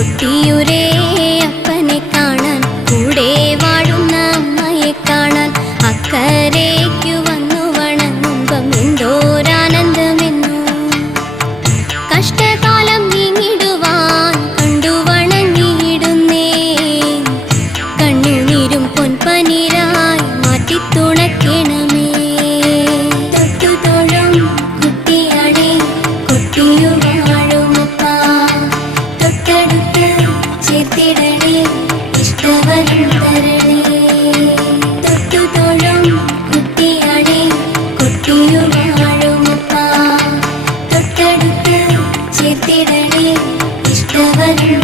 കൊട്ടിയൂരേ അപ്പനെ കാണാൻ, കൂടെ വാഴുന്ന അമ്മയെ കാണാൻ, അക്കരയ്ക്കു വന്നു വണങ്ങുമ്പം എന്തോരാനന്ദമെന്നു. കഷ്ടകാലം നീങ്ങിടുവാൻ കണ്ടു വണങ്ങിയിടുന്നേ, കണ്ണുനീരും പൊൻപനിരായി മാറ്റിത്തുണയ്ക്കണമേ. തൊട്ടുതൊഴും കുട്ടിയാണേ കൊട്ടിയു വാഴുമപ്പ, തൊട്ടടുത്ത് ചേർത്തിടണേ ഇഷ്ടവരം തരണേ. തൊട്ടുതൊഴും കുട്ടിയാണേ കൊട്ടിയു വാഴുമപ്പ, തൊട്ടടുത്ത് ചേർത്തിടണേ ഇഷ്ടവരം